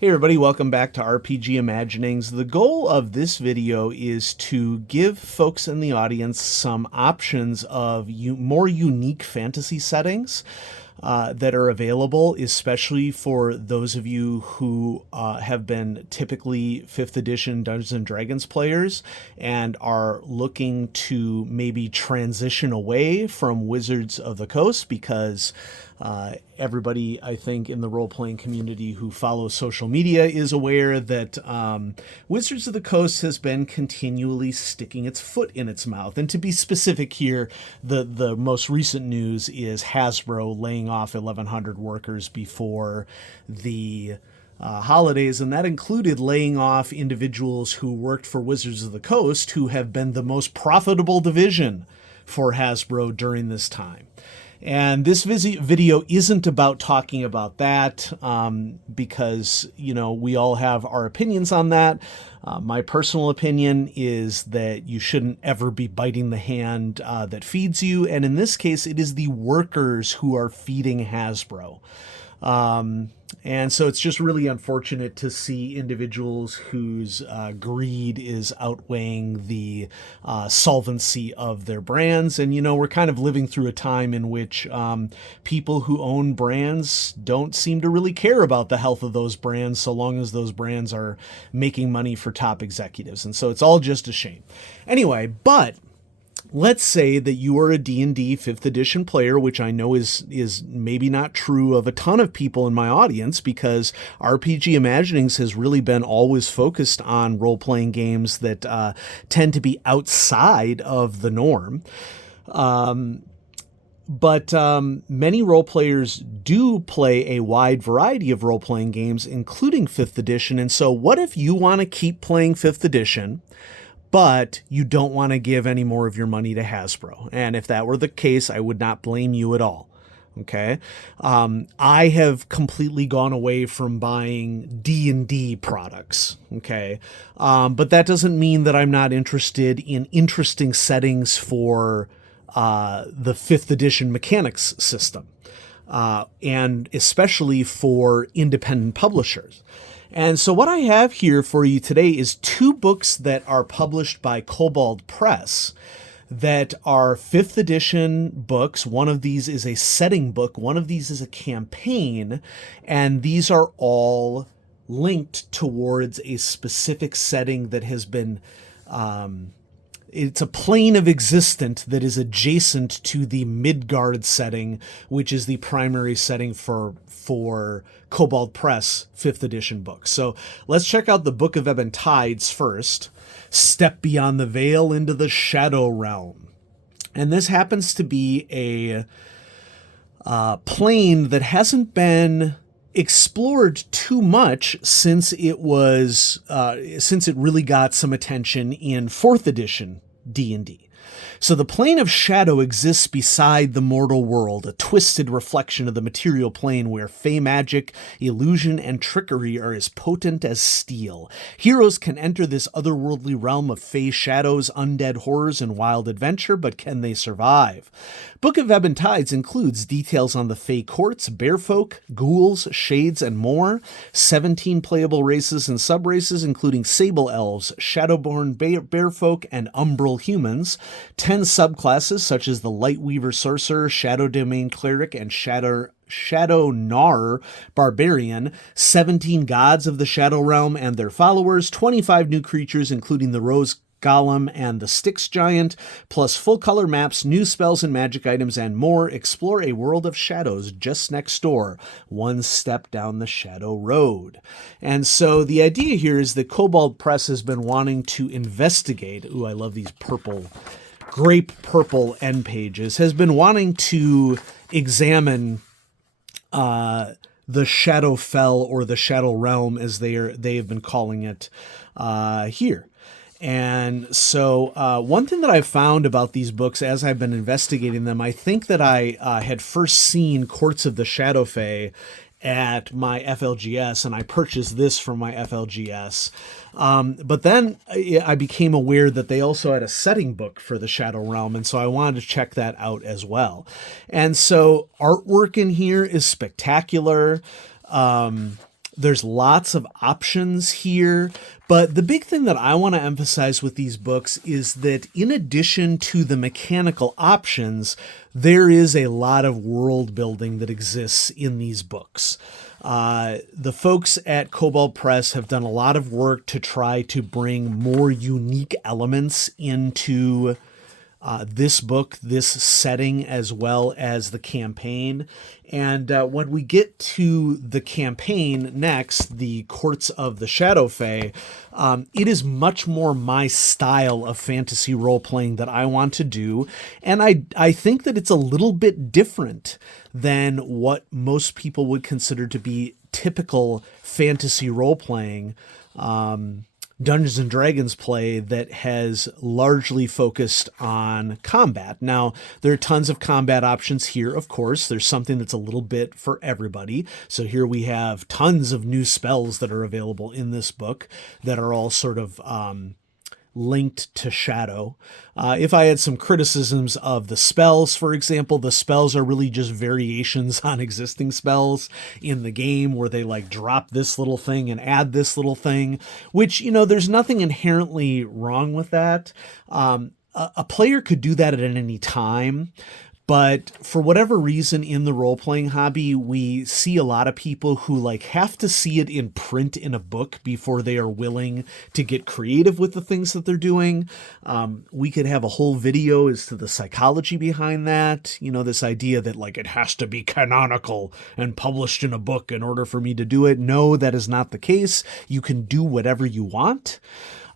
Hey everybody, welcome back to RPG Imaginings. The goal of this video is to give folks in the audience some options of more unique fantasy settings that are available, especially for those of you who have been typically 5th edition Dungeons and Dragons players and are looking to maybe transition away from Wizards of the Coast because everybody, I think, in the role-playing community who follows social media is aware that Wizards of the Coast has been continually sticking its foot in its mouth. And to be specific here, the most recent news is Hasbro laying off 1,100 workers before the holidays, and that included laying off individuals who worked for Wizards of the Coast, who have been the most profitable division for Hasbro during this time. And this video isn't about talking about that because, you know, we all have our opinions on that. My personal opinion is that you shouldn't ever be biting the hand that feeds you. And in this case, it is the workers who are feeding Hasbro. And so it's just really unfortunate to see individuals whose greed is outweighing the solvency of their brands. And, you know, we're kind of living through a time in which people who own brands don't seem to really care about the health of those brands so long as those brands are making money for top executives. And so it's all just a shame. Anyway, but let's say that you are a D&D 5th edition player, which I know is maybe not true of a ton of people in my audience because RPG Imaginings has really been always focused on role-playing games that tend to be outside of the norm. But many role players do play a wide variety of role-playing games, including 5th edition. And so what if you want to keep playing 5th edition, but you don't want to give any more of your money to Hasbro? And if that were the case, I would not blame you at all. Okay. I have completely gone away from buying D&D products. Okay. But that doesn't mean that I'm not interested in interesting settings for the 5th edition mechanics system, and especially for independent publishers. And so what I have here for you today is 2 books that are published by Kobold Press that are 5th edition books. One of these is a setting book. One of these is a campaign. And these are all linked towards a specific setting that has been, it's a plane of existence that is adjacent to the Midgard setting, which is the primary setting for Kobold Press 5th edition books. So let's check out the Book of Ebon Tides first. Step beyond the veil into the Shadow Realm. And this happens to be a plane that hasn't been explored too much since it really got some attention in 4th edition D&D. So the plane of shadow exists beside the mortal world, a twisted reflection of the material plane where fey magic, illusion, and trickery are as potent as steel. Heroes can enter this otherworldly realm of fey shadows, undead horrors, and wild adventure, but can they survive? Book of Ebon Tides includes details on the fey courts, bearfolk, ghouls, shades, and more, 17 playable races and subraces, including sable elves, shadowborn bearfolk, and umbral humans, 10 subclasses such as the Lightweaver Sorcerer, Shadow Domain Cleric, and Shadow Gnar Barbarian, 17 gods of the Shadow Realm and their followers, 25 new creatures including the Rose Golem and the Styx Giant, plus full-color maps, new spells and magic items, and more. Explore a world of shadows just next door, one step down the Shadow Road. And so the idea here is that Kobold Press has been wanting to investigate, ooh, I love these grape purple end pages, has been wanting to examine the Shadow Fell, or the Shadow Realm as they have been calling it here. And so one thing that I've found about these books as I've been investigating them, I think that I had first seen Courts of the Shadow Fey at my FLGS, and I purchased this from my FLGS. But then I became aware that they also had a setting book for the Shadow Realm, and so I wanted to check that out as well. And so artwork in here is spectacular. There's lots of options here, but the big thing that I want to emphasize with these books is that in addition to the mechanical options, there is a lot of world building that exists in these books. The folks at Kobold Press have done a lot of work to try to bring more unique elements into this book, this setting, as well as the campaign. And when we get to the campaign next, the Courts of the Shadow Fey, it is much more my style of fantasy role-playing that I want to do. And I think that it's a little bit different than what most people would consider to be typical fantasy role-playing. Dungeons and Dragons play that has largely focused on combat. Now, there are tons of combat options here, of course. There's something that's a little bit for everybody. So here we have tons of new spells that are available in this book that are all sort of linked to Shadow. If I had some criticisms of the spells, for example, the spells are really just variations on existing spells in the game where they like drop this little thing and add this little thing, which, you know, there's nothing inherently wrong with that. A player could do that at any time. But for whatever reason in the role-playing hobby, we see a lot of people who like have to see it in print in a book before they are willing to get creative with the things that they're doing. We could have a whole video as to the psychology behind that. You know, this idea that like it has to be canonical and published in a book in order for me to do it. No, that is not the case. You can do whatever you want.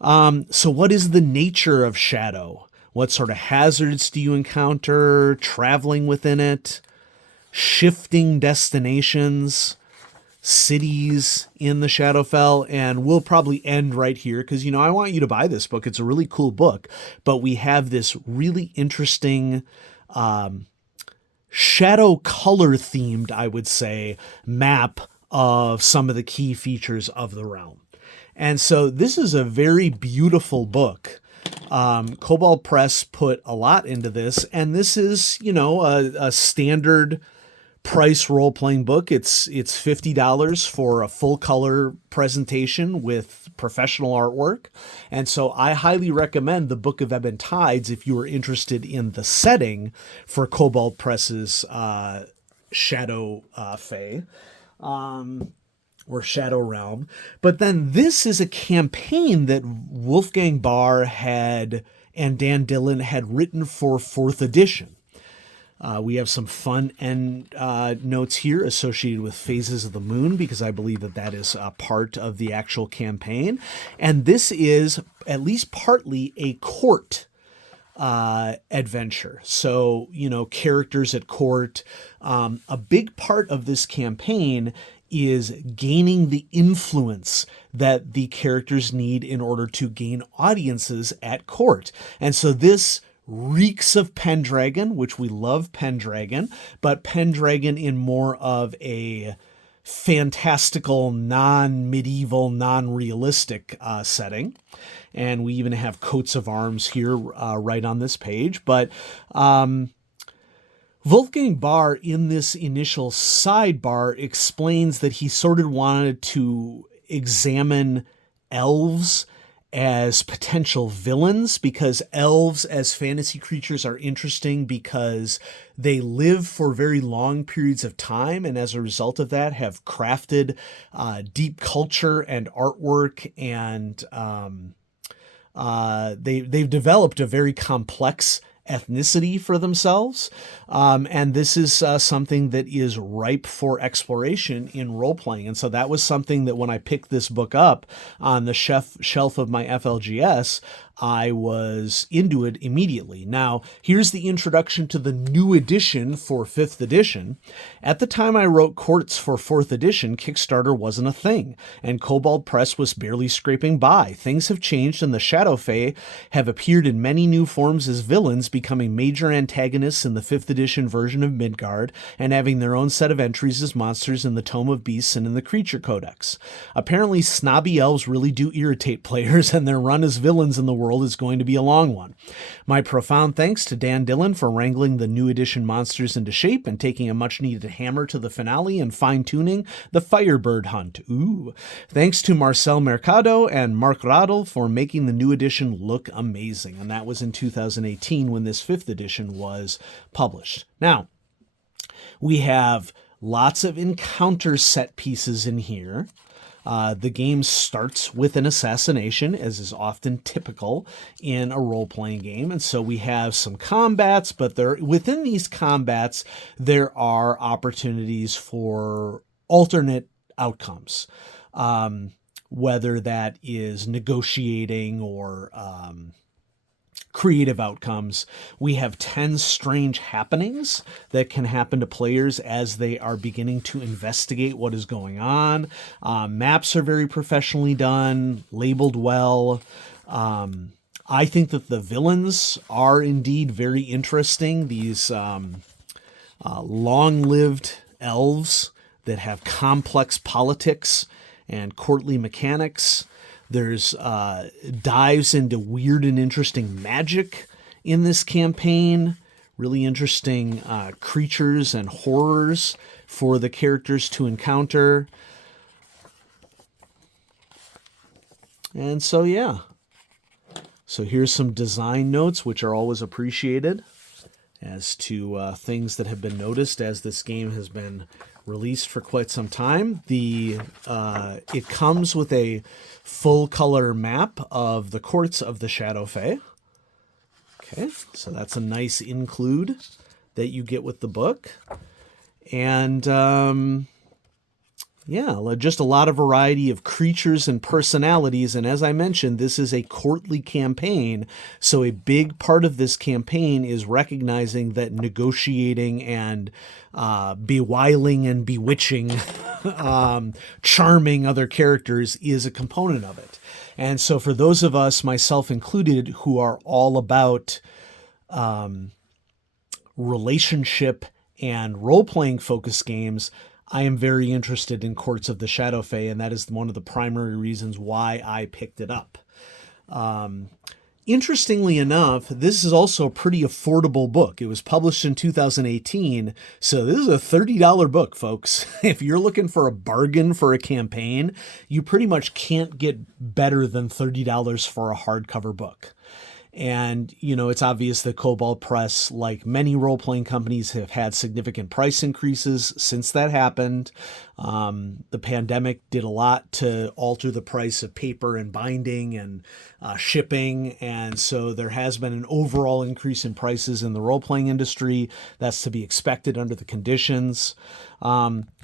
So what is the nature of Shadow? What sort of hazards do you encounter traveling within it? Shifting destinations, cities in the Shadowfell, and we'll probably end right here because, you know, I want you to buy this book. It's a really cool book, but we have this really interesting shadow color themed, I would say, map of some of the key features of the realm. And so this is a very beautiful book. Kobold Press put a lot into this, and this is, you know, a standard price role-playing book. It's $50 for a full color presentation with professional artwork. And so I highly recommend the Book of Ebon Tides if you are interested in the setting for Kobold Press's Shadow Fey. Or Shadow Realm. But then this is a campaign that Wolfgang Baur and Dan Dillon had written for 4th edition. We have some fun end notes here associated with Phases of the Moon, because I believe that is a part of the actual campaign. And this is at least partly a court adventure. So, you know, characters at court. A big part of this campaign is gaining the influence that the characters need in order to gain audiences at court. And so this reeks of Pendragon, which we love Pendragon, but Pendragon in more of a fantastical, non-medieval, non-realistic setting. And we even have coats of arms here right on this page. But Wolfgang Baur, in this initial sidebar, explains that he sort of wanted to examine elves as potential villains, because elves as fantasy creatures are interesting because they live for very long periods of time, and as a result of that have crafted deep culture and artwork, and they've developed a very complex ethnicity for themselves. And this is something that is ripe for exploration in role-playing. And so that was something that when I picked this book up on the shelf of my FLGS, I was into it immediately. Now, here's the introduction to the new edition for 5th edition. At the time I wrote Courts for 4th edition, Kickstarter wasn't a thing, and Kobold Press was barely scraping by. Things have changed, and the Shadow Fey have appeared in many new forms as villains, becoming major antagonists in the 5th edition version of Midgard, and having their own set of entries as monsters in the Tome of Beasts and in the Creature Codex. Apparently, snobby elves really do irritate players, and their run as villains in the world is going to be a long one. My profound thanks to Dan Dillon for wrangling the new edition monsters into shape and taking a much-needed hammer to the finale and fine-tuning the Firebird hunt. Ooh. Thanks to Marcel Mercado and Mark Radl for making the new edition look amazing. And that was in 2018 when this 5th edition was published. Now, we have lots of encounter set pieces in here. The game starts with an assassination, as is often typical in a role-playing game. And so we have some combats, but within these combats, there are opportunities for alternate outcomes, whether that is negotiating or creative outcomes. We have 10 strange happenings that can happen to players as they are beginning to investigate what is going on. Maps are very professionally done, labeled well. I think that the villains are indeed very interesting. These long-lived elves that have complex politics and courtly mechanics. There's dives into weird and interesting magic in this campaign. Really interesting creatures and horrors for the characters to encounter. And so, yeah. So here's some design notes, which are always appreciated as to things that have been noticed as this game has been released for quite some time. It comes with a full color map of the courts of the Shadow Fey. Okay, so that's a nice include that you get with the book. And yeah, just a lot of variety of creatures and personalities. And as I mentioned, this is a courtly campaign. So a big part of this campaign is recognizing that negotiating and bewiling and bewitching, charming other characters is a component of it. And so for those of us, myself included, who are all about relationship and role-playing focused games, I am very interested in Courts of the Shadow Fey, and that is one of the primary reasons why I picked it up. Interestingly enough, this is also a pretty affordable book. It was published in 2018, so this is a $30 book, folks. If you're looking for a bargain for a campaign, you pretty much can't get better than $30 for a hardcover book. And, you know, it's obvious that Kobold Press, like many role-playing companies, have had significant price increases since that happened. The pandemic did a lot to alter the price of paper and binding and shipping. And so there has been an overall increase in prices in the role-playing industry. That's to be expected under the conditions.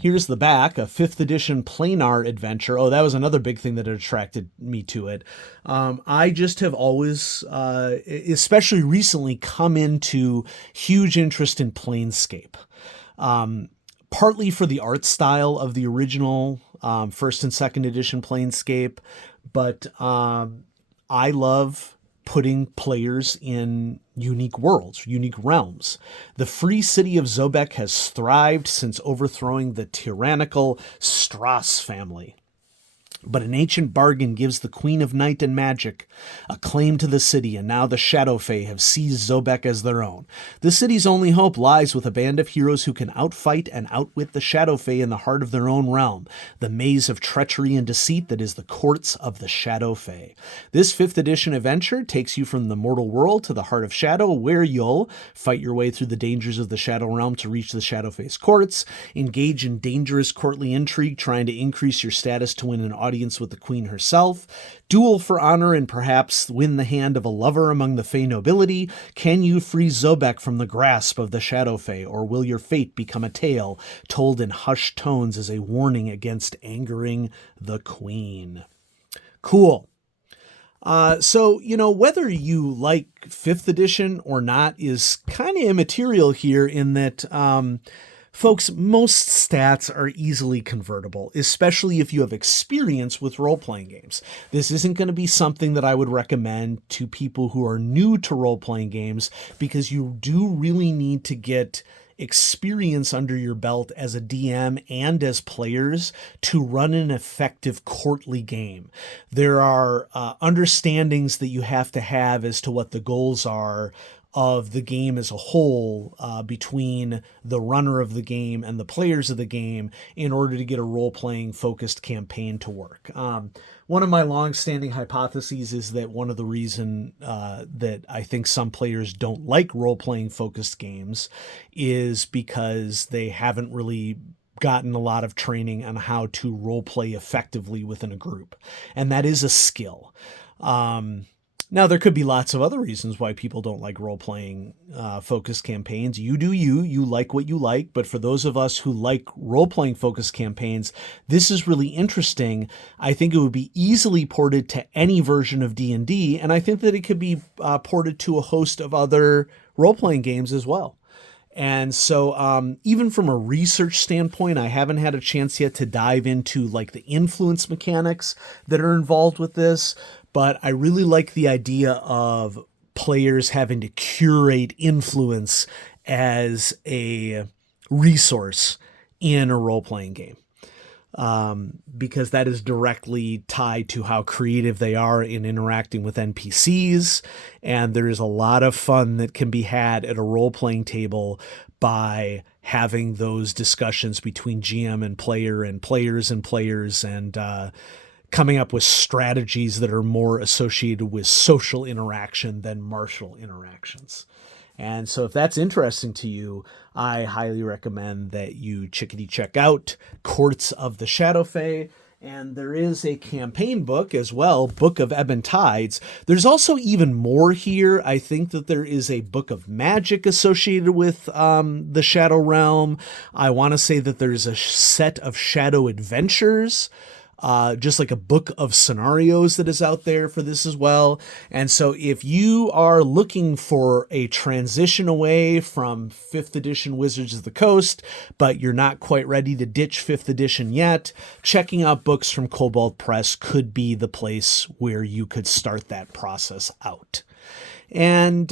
Here's the back, a 5th edition planar adventure. Oh, that was another big thing that attracted me to it. I just have always, especially recently, come into huge interest in Planescape. Partly for the art style of the original 1st and 2nd edition Planescape, but I love putting players in unique worlds, unique realms. The free city of Zobek has thrived since overthrowing the tyrannical Strass family. But an ancient bargain gives the Queen of Night and Magic a claim to the city, and now the Shadow Fey have seized Zobek as their own. The city's only hope lies with a band of heroes who can outfight and outwit the Shadow Fey in the heart of their own realm, the maze of treachery and deceit that is the courts of the Shadow Fey. This 5th edition adventure takes you from the mortal world to the heart of Shadow, where you'll fight your way through the dangers of the Shadow Realm to reach the Shadow Fey's courts, engage in dangerous courtly intrigue trying to increase your status to win an audience with the Queen herself, duel for honor and perhaps win the hand of a lover among the Fey nobility. Can you free Zobek from the grasp of the Shadow Fey, or will your fate become a tale told in hushed tones as a warning against angering the Queen? Cool. So, you know, whether you like 5th edition or not is kind of immaterial here in that, folks, most stats are easily convertible, especially if you have experience with role-playing games. This isn't going to be something that I would recommend to people who are new to role-playing games, because you do really need to get experience under your belt as a DM and as players to run an effective courtly game. There are understandings that you have to have as to what the goals are of the game as a whole, between the runner of the game and the players of the game, in order to get a role-playing focused campaign to work. One of my long-standing hypotheses is that one of the reason that I think some players don't like role-playing focused games is because they haven't really gotten a lot of training on how to role-play effectively within a group. And that is a skill. Now, there could be lots of other reasons why people don't like role-playing focused campaigns. You do you like what you like, but for those of us who like role-playing focused campaigns, this is really interesting. I think it would be easily ported to any version of D&D, and I think that it could be ported to a host of other role-playing games as well. And so even from a research standpoint, I haven't had a chance yet to dive into like the influence mechanics that are involved with this, but I really like the idea of players having to curate influence as a resource in a role-playing game. Because that is directly tied to how creative they are in interacting with NPCs. And there is a lot of fun that can be had at a role-playing table by having those discussions between GM and player and players and players, and coming up with strategies that are more associated with social interaction than martial interactions. And so if that's interesting to you, I highly recommend that you check out Courts of the Shadow Fey. And there is a campaign book as well, Book of Ebon Tides. There's also even more here. I think that there is a Book of Magic associated with the Shadow Realm. I want to say that there's a set of Shadow Adventures, just like a book of scenarios that is out there for this as well. And so if you are looking for a transition away from 5th edition Wizards of the Coast, but you're not quite ready to ditch 5th edition yet, checking out books from Kobold Press could be the place where you could start that process out. And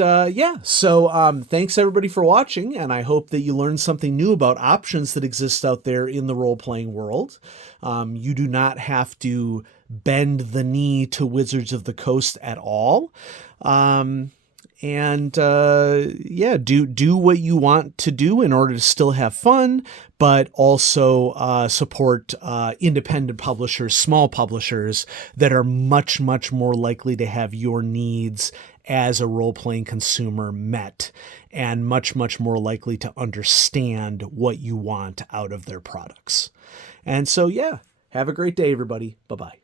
so thanks everybody for watching, and I hope that you learned something new about options that exist out there in the role-playing world. You do not have to bend the knee to Wizards of the Coast at all. Do what you want to do in order to still have fun, but also support independent publishers, small publishers that are much, much more likely to have your needs as a role-playing consumer met, and much, much more likely to understand what you want out of their products. And so, yeah, have a great day, everybody. Bye-bye.